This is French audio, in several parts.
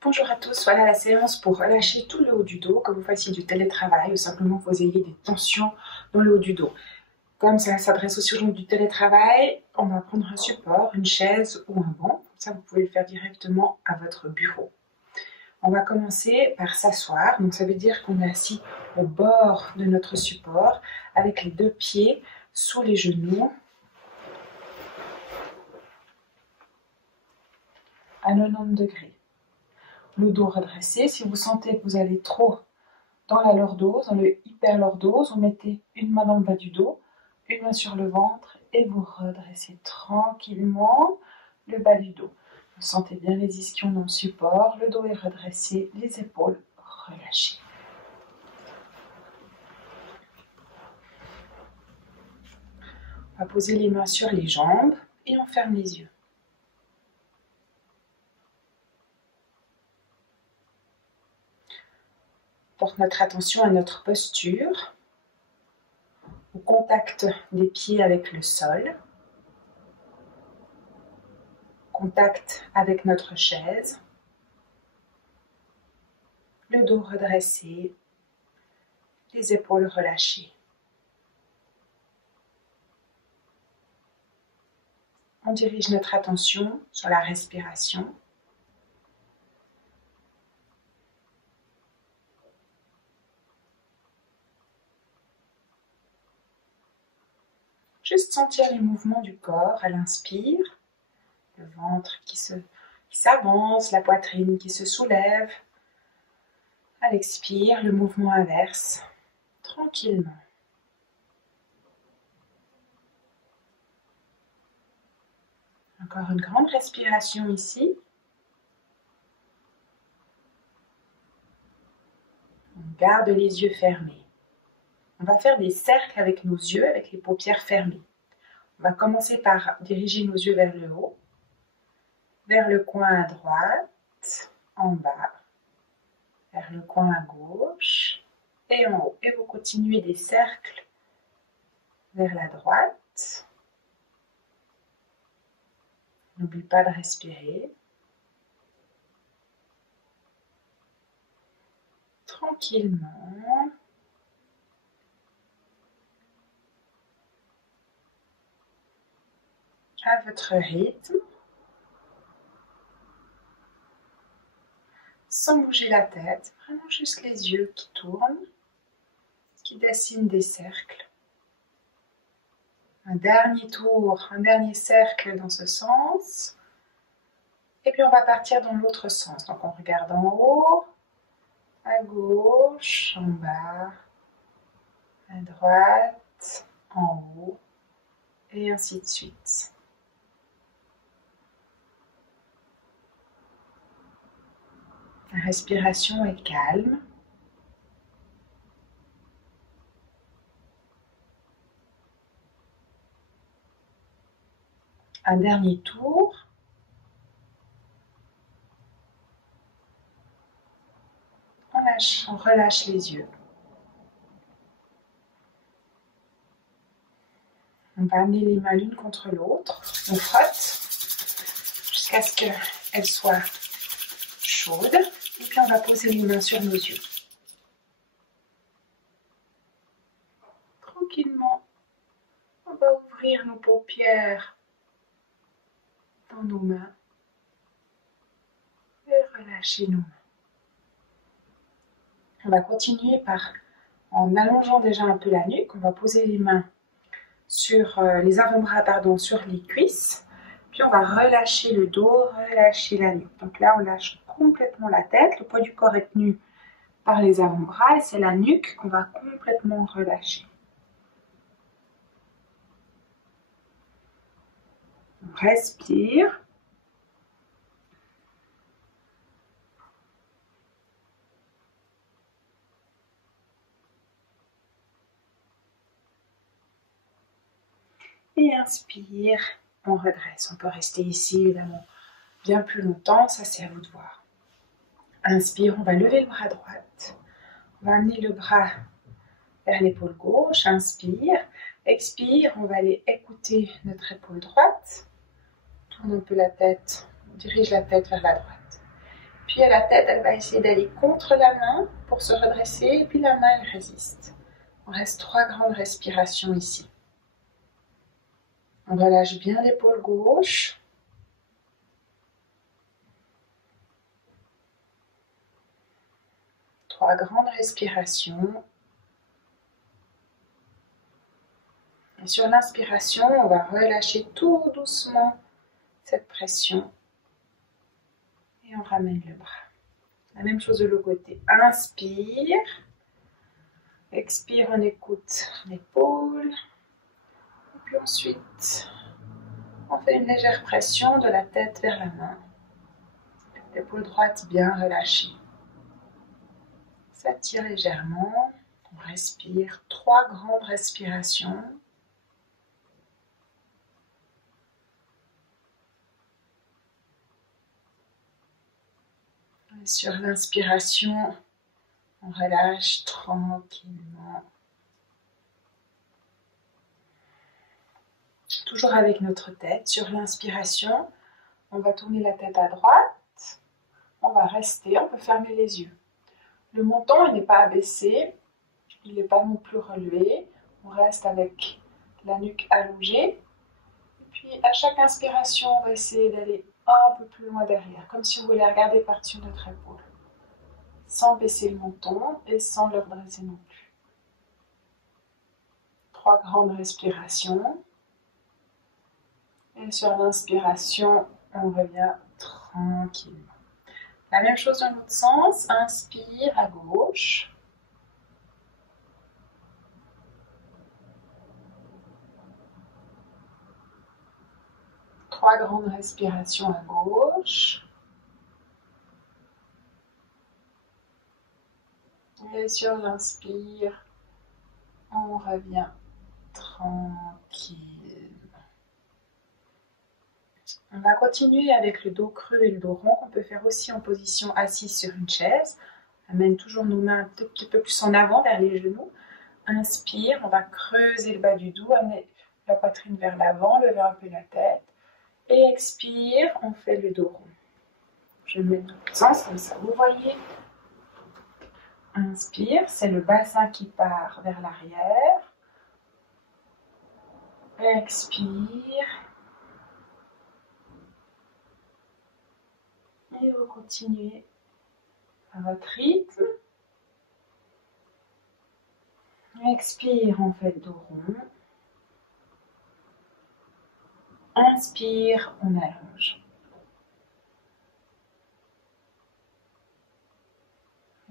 Bonjour à tous, voilà la séance pour relâcher tout le haut du dos, que vous fassiez du télétravail ou simplement que vous ayez des tensions dans le haut du dos. Comme ça s'adresse aussi aux gens du télétravail, on va prendre un support, une chaise ou un banc. Ça, vous pouvez le faire directement à votre bureau. On va commencer par s'asseoir, donc ça veut dire qu'on est assis au bord de notre support avec les deux pieds sous les genoux à 90 degrés. Le dos redressé. Si vous sentez que vous allez trop dans la lordose, dans le hyperlordose, vous mettez une main dans le bas du dos, une main sur le ventre et vous redressez tranquillement le bas du dos. Vous sentez bien les ischions dans le support, le dos est redressé, les épaules relâchées. On va poser les mains sur les jambes et on ferme les yeux. Porte notre attention à notre posture, au contact des pieds avec le sol, contact avec notre chaise, le dos redressé, les épaules relâchées. On dirige notre attention sur la respiration. Juste sentir les mouvements du corps à l'inspire, le ventre qui s'avance, la poitrine qui se soulève. À l'expire, le mouvement inverse, tranquillement. Encore une grande respiration ici. On garde les yeux fermés. On va faire des cercles avec nos yeux, avec les paupières fermées. On va commencer par diriger nos yeux vers le haut, vers le coin à droite, en bas, vers le coin à gauche et en haut. Et vous continuez des cercles vers la droite. N'oublie pas de respirer. Tranquillement. À votre rythme. Sans bouger la tête, vraiment juste les yeux qui tournent, qui dessinent des cercles. Un dernier tour, un dernier cercle dans ce sens. Et puis on va partir dans l'autre sens. Donc on regarde en haut, à gauche, en bas, à droite, en haut, et ainsi de suite. La respiration est calme. Un dernier tour. On relâche les yeux. On va amener les mains l'une contre l'autre. On frotte jusqu'à ce qu'elles soient chaudes. Et puis on va poser les mains sur nos yeux. Tranquillement, on va ouvrir nos paupières dans nos mains et relâcher nos mains. On va continuer en allongeant déjà un peu la nuque. On va poser les mains sur les avant-bras, sur les cuisses. Puis on va relâcher le dos, relâcher la nuque. Donc là, on lâche complètement la tête. Le poids du corps est tenu par les avant-bras et c'est la nuque qu'on va complètement relâcher. On respire. Et inspire, on redresse. On peut rester ici évidemment bien plus longtemps, ça c'est à vous de voir. Inspire, on va lever le bras droit. On va amener le bras vers l'épaule gauche, inspire. Expire, on va aller écouter notre épaule droite. Tourne un peu la tête, on dirige la tête vers la droite. Puis Puis à la tête, elle va essayer d'aller contre la main pour se redresser. Et puis la main, elle résiste. On reste 3 grandes respirations ici. On relâche bien l'épaule gauche. Trois grandes respirations. Et sur l'inspiration, on va relâcher tout doucement cette pression. Et on ramène le bras. La même chose de l'autre côté. Inspire. Expire, on écoute l'épaule. Et puis ensuite, on fait une légère pression de la tête vers la main. L'épaule droite bien relâchée. S'attire légèrement. On respire. 3 grandes respirations. Et sur l'inspiration, on relâche tranquillement. Toujours avec notre tête. Sur l'inspiration, on va tourner la tête à droite. On va rester, on peut fermer les yeux. Le menton, il n'est pas abaissé, il n'est pas non plus relevé. On reste avec la nuque allongée. Et puis, à chaque inspiration, on va essayer d'aller un peu plus loin derrière, comme si on voulait regarder par-dessus notre épaule. Sans baisser le menton et sans le redresser non plus. 3 grandes respirations. Et sur l'inspiration, on revient tranquillement. La même chose dans l'autre sens. Inspire à gauche. Trois grandes respirations à gauche. Et sur l'inspire, on revient tranquille. On va continuer avec le dos creux et le dos rond qu'on peut faire aussi en position assise sur une chaise. On amène toujours nos mains un tout petit peu plus en avant vers les genoux. Inspire, on va creuser le bas du dos, amener la poitrine vers l'avant, lever un peu la tête. Et expire, on fait le dos rond. Je mets dans le sens comme ça, vous voyez. Inspire, c'est le bassin qui part vers l'arrière. Expire. Et vous continuez à votre rythme. Expire, on fait le dos rond. Inspire, on allonge.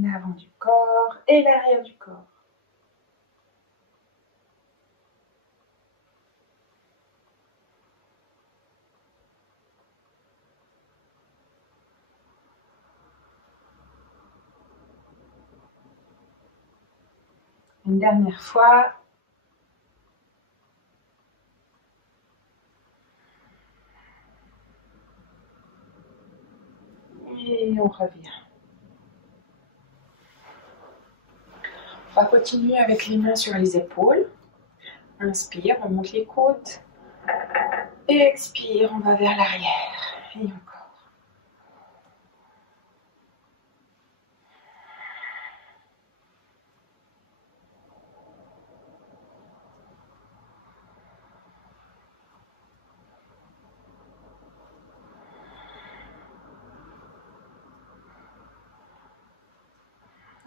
L'avant du corps et l'arrière du corps. Une dernière fois. Et on revient. On va continuer avec les mains sur les épaules. Inspire, on monte les coudes. Et expire, on va vers l'arrière. Et encore.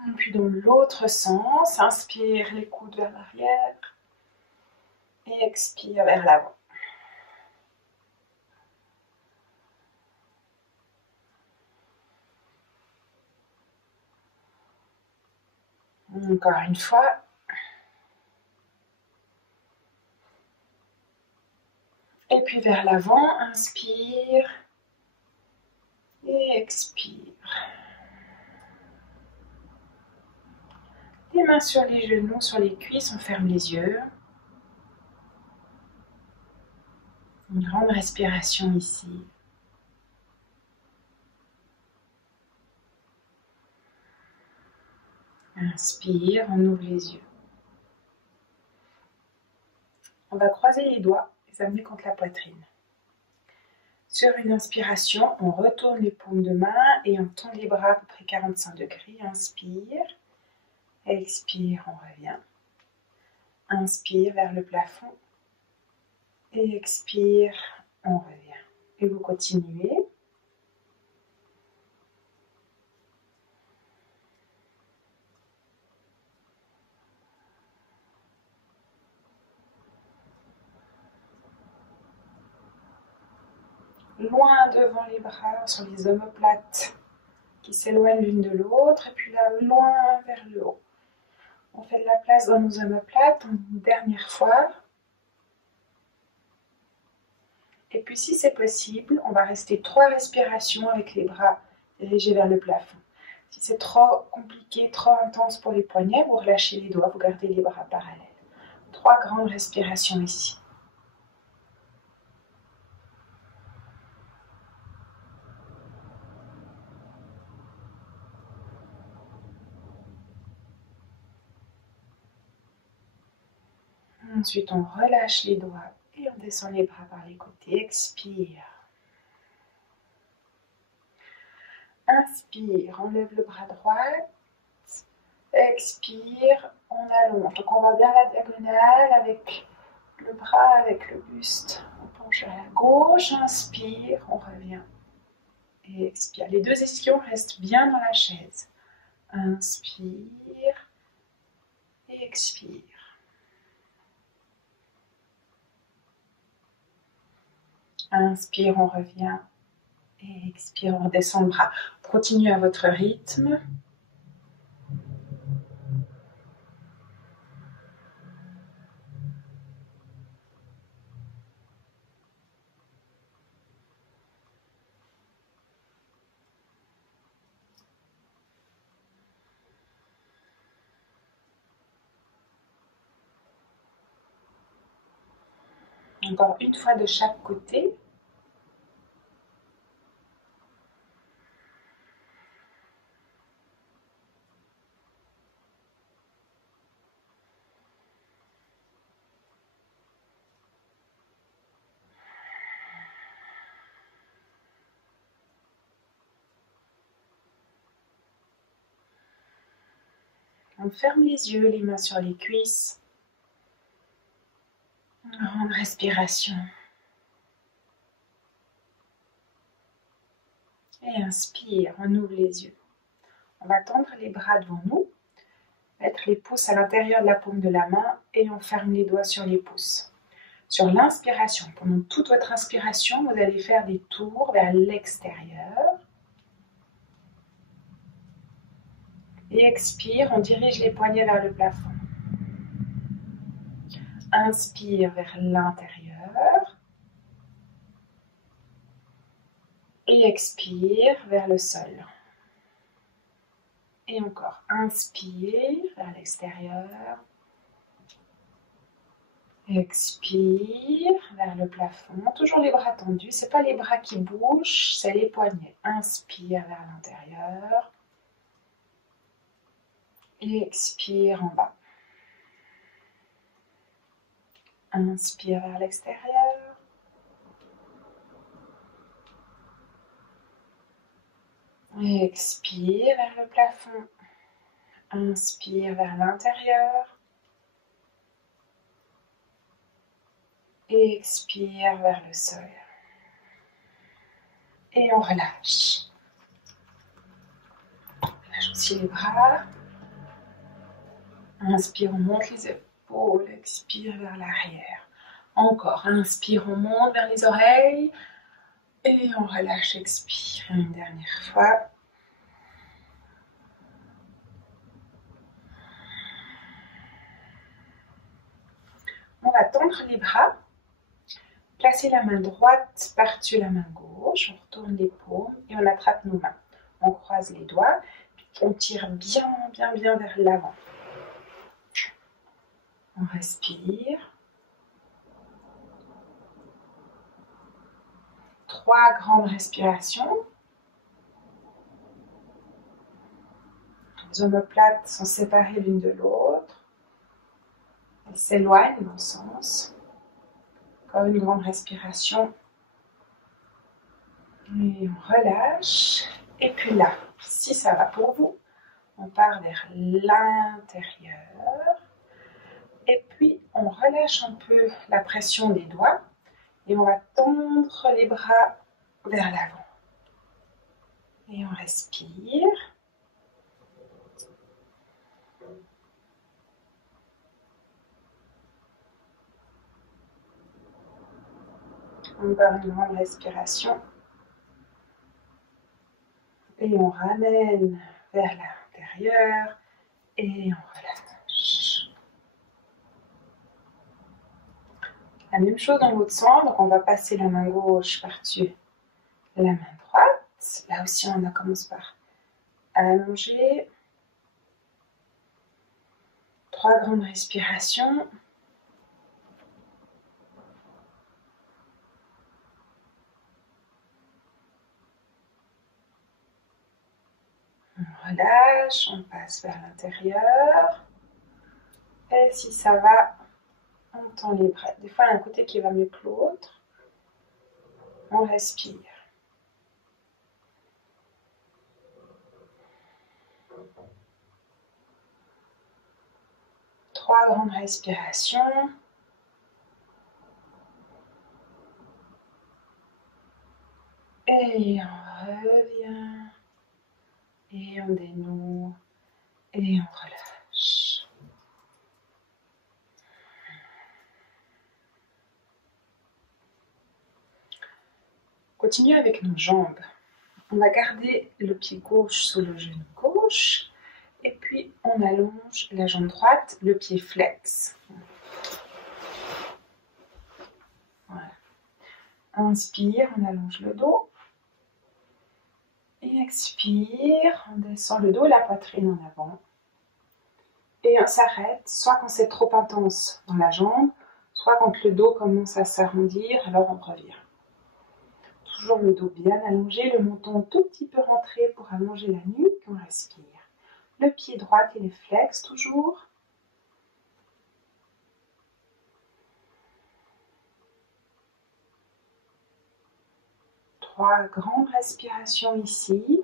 Et puis dans l'autre sens, inspire les coudes vers l'arrière. Et expire vers l'avant. Encore une fois. Et puis vers l'avant, inspire. Et expire. Les mains sur les genoux, sur les cuisses, on ferme les yeux. Une grande respiration ici. Inspire, on ouvre les yeux. On va croiser les doigts, les amener contre la poitrine. Sur une inspiration, on retourne les paumes de main et on tend les bras à peu près 45 degrés. Inspire, expire, on revient. Inspire vers le plafond et expire, on revient. Et vous continuez. Loin devant les bras sur les omoplates qui s'éloignent l'une de l'autre et puis là loin vers le haut. On fait de la place dans nos omoplates une dernière fois. Et puis si c'est possible, on va rester 3 respirations avec les bras dirigés vers le plafond. Si c'est trop compliqué, trop intense pour les poignets, vous relâchez les doigts, vous gardez les bras parallèles. 3 grandes respirations ici. Ensuite, on relâche les doigts et on descend les bras par les côtés. Expire. Inspire, on lève le bras droit. Expire, on allonge. Donc on va vers la diagonale avec le bras, avec le buste. On penche à la gauche, inspire, on revient. Et expire. Les 2 ischions restent bien dans la chaise. Inspire et expire. Inspire, on revient. Et expire, on redescend le bras. Continuez à votre rythme. Encore une fois de chaque côté. On ferme les yeux, les mains sur les cuisses. Grande respiration. Et inspire, on ouvre les yeux. On va tendre les bras devant nous, mettre les pouces à l'intérieur de la paume de la main et on ferme les doigts sur les pouces. Sur l'inspiration, pendant toute votre inspiration, vous allez faire des tours vers l'extérieur. Et expire, on dirige les poignets vers le plafond. Inspire vers l'intérieur. Et expire vers le sol. Et encore, inspire vers l'extérieur. Expire vers le plafond. Toujours les bras tendus. Ce n'est pas les bras qui bougent, c'est les poignets. Inspire vers l'intérieur. Et expire en bas. Inspire vers l'extérieur. Et expire vers le plafond. Inspire vers l'intérieur. Et expire vers le sol. Et on relâche. On relâche aussi les bras. Inspire, on monte les épaules. Expire vers l'arrière. Encore, inspire, on monte vers les oreilles. Et on relâche, expire. Une dernière fois. On va tendre les bras. Placer la main droite par-dessus la main gauche. On retourne les paumes et on attrape nos mains. On croise les doigts. On tire bien vers l'avant. On respire. 3 grandes respirations. Les omoplates sont séparées l'une de l'autre. Elles s'éloignent dans le sens. Encore une grande respiration. Et on relâche. Et puis là, si ça va pour vous, on part vers l'intérieur. Et puis, on relâche un peu la pression des doigts. Et on va tendre les bras vers l'avant. Et on respire. Encore une grande respiration. Et on ramène vers l'intérieur. Et on relâche. La même chose dans l'autre sens. Donc on va passer la main gauche par-dessus la main droite. Là aussi, on commence par allonger. 3 grandes respirations. On relâche, on passe vers l'intérieur. Et si ça va, on tend les bras. Des fois, il y a un côté qui va mieux que l'autre. On respire. Trois grandes respirations. Et on revient. Et on dénoue. Et on relâche. Continue avec nos jambes. On va garder le pied gauche sous le genou gauche. Et puis, on allonge la jambe droite, le pied flex. Voilà. Inspire, on allonge le dos. Et expire, on descend le dos, la poitrine en avant. Et on s'arrête, soit quand c'est trop intense dans la jambe, soit quand le dos commence à s'arrondir, alors on revient. Toujours le dos bien allongé, le menton un tout petit peu rentré pour allonger la nuque, on respire. Le pied droit, il est flex toujours. Trois grandes respirations ici.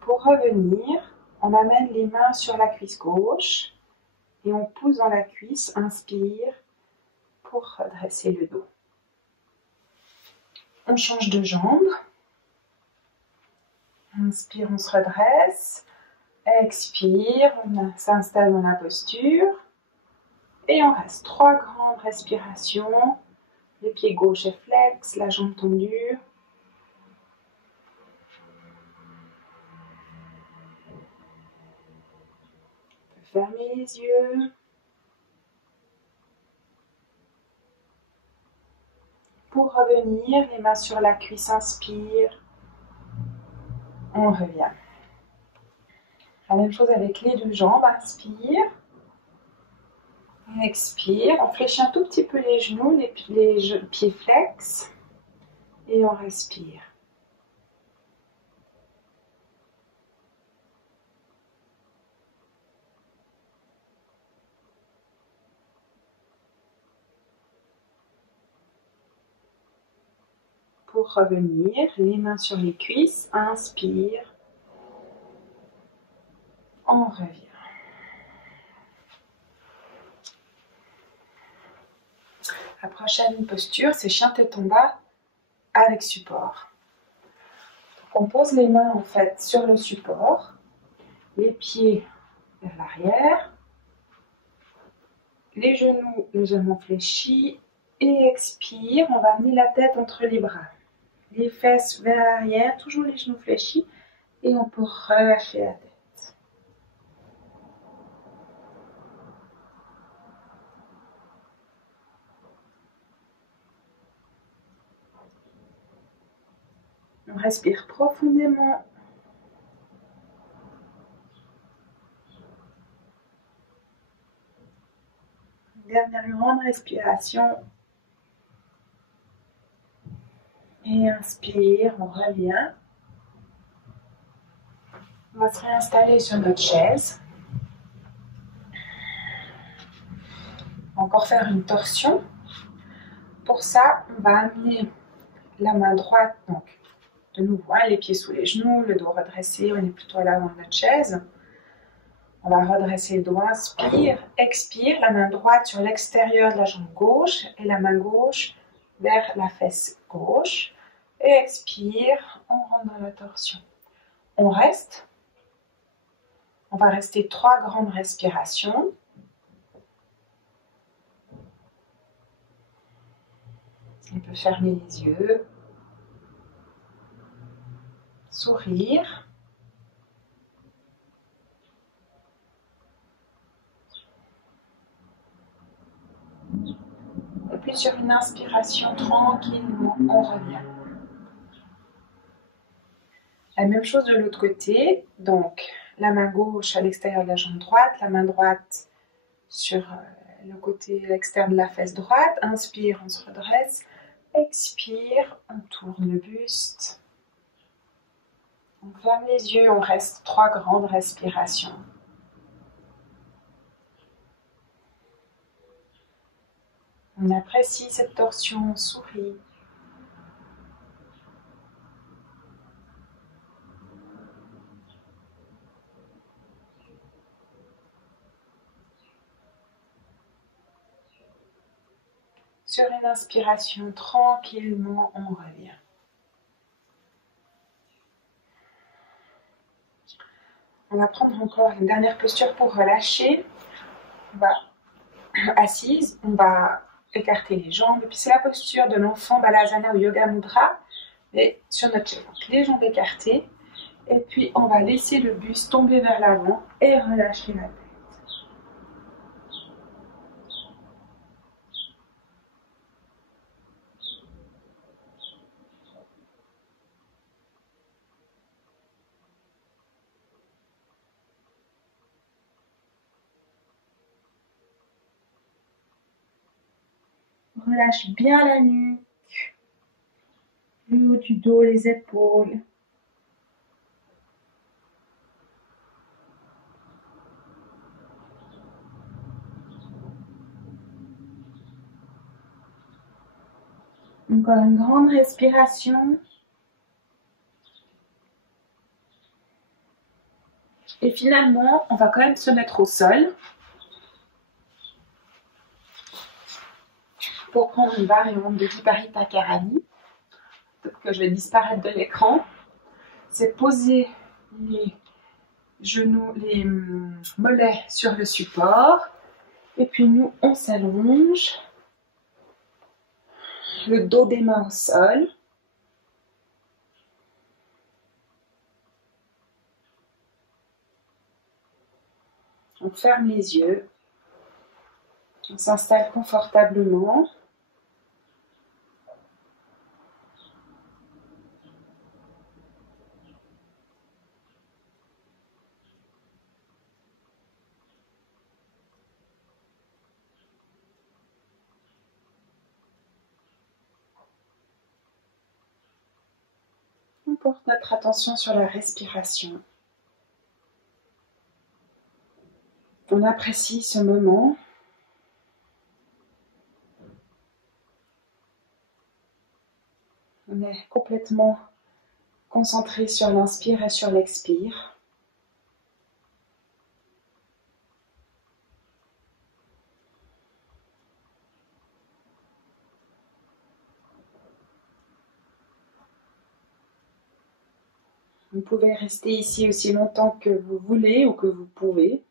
Pour revenir, on amène les mains sur la cuisse gauche et on pousse dans la cuisse, inspire pour redresser le dos. On change de jambe. Inspire, on se redresse. Expire, on s'installe dans la posture. Et on reste 3 grandes respirations. Le pied gauche est flex, la jambe tendue. On peut fermer les yeux. Pour revenir, les mains sur la cuisse, inspire. On revient. La même chose avec les deux jambes, inspire. Expire, on fléchit un tout petit peu les genoux, les pieds flex. Et on respire. Pour revenir, les mains sur les cuisses, inspire. On revient. La prochaine posture, c'est chien tête en bas avec support. Donc on pose les mains en fait sur le support, les pieds vers l'arrière, les genoux légèrement fléchis et expire, on va amener la tête entre les bras. Les fesses vers l'arrière, toujours les genoux fléchis et on peut relâcher la tête. On respire profondément. Dernière grande respiration. Et inspire, on revient. On va se réinstaller sur notre chaise. On va encore faire une torsion. Pour ça, on va amener la main droite, donc de nouveau, hein, les pieds sous les genoux, le dos redressé, on est plutôt à l'avant de notre chaise. On va redresser le dos, inspire, expire, la main droite sur l'extérieur de la jambe gauche et la main gauche vers la fesse gauche. Et expire, on rentre dans la torsion. On reste. On va rester 3 grandes respirations. On peut fermer les yeux, sourire. Et puis sur une inspiration, tranquillement, on revient. La même chose de l'autre côté, donc la main gauche à l'extérieur de la jambe droite, la main droite sur le côté externe de la fesse droite. Inspire, on se redresse. Expire, on tourne le buste. On ferme les yeux, on reste 3 grandes respirations. On apprécie cette torsion, on sourit. Sur une inspiration, tranquillement, on revient. On va prendre encore une dernière posture pour relâcher. On va, assise, on va écarter les jambes. Et puis c'est la posture de l'enfant Balasana ou Yoga Mudra, mais sur notre chaise. Donc les jambes écartées. Et puis on va laisser le buste tomber vers l'avant et relâcher la tête. Relâche bien la nuque, le haut du dos, les épaules. Encore une grande respiration. Et finalement, on va quand même se mettre au sol pour prendre une variante de Viparita Karani. Peut-être que je vais disparaître de l'écran. C'est poser les genoux, les mollets sur le support. Et puis nous, on s'allonge. Le dos des mains au sol. On ferme les yeux. On s'installe confortablement. On porte notre attention sur la respiration. On apprécie ce moment. On est complètement concentré sur l'inspire et sur l'expire. Vous pouvez rester ici aussi longtemps que vous voulez ou que vous pouvez.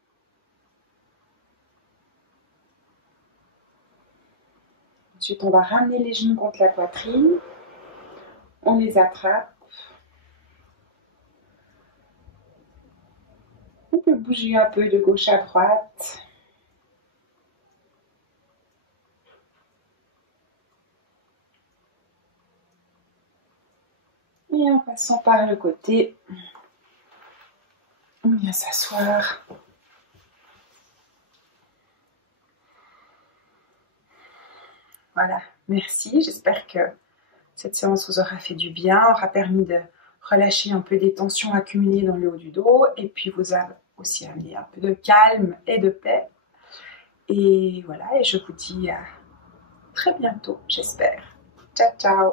Ensuite, on va ramener les genoux contre la poitrine. On les attrape. On peut bouger un peu de gauche à droite. Et en passant par le côté, on vient s'asseoir. Voilà, merci. J'espère que cette séance vous aura fait du bien, aura permis de relâcher un peu des tensions accumulées dans le haut du dos et puis vous a aussi amené un peu de calme et de paix. Et voilà, et je vous dis à très bientôt, j'espère. Ciao, ciao!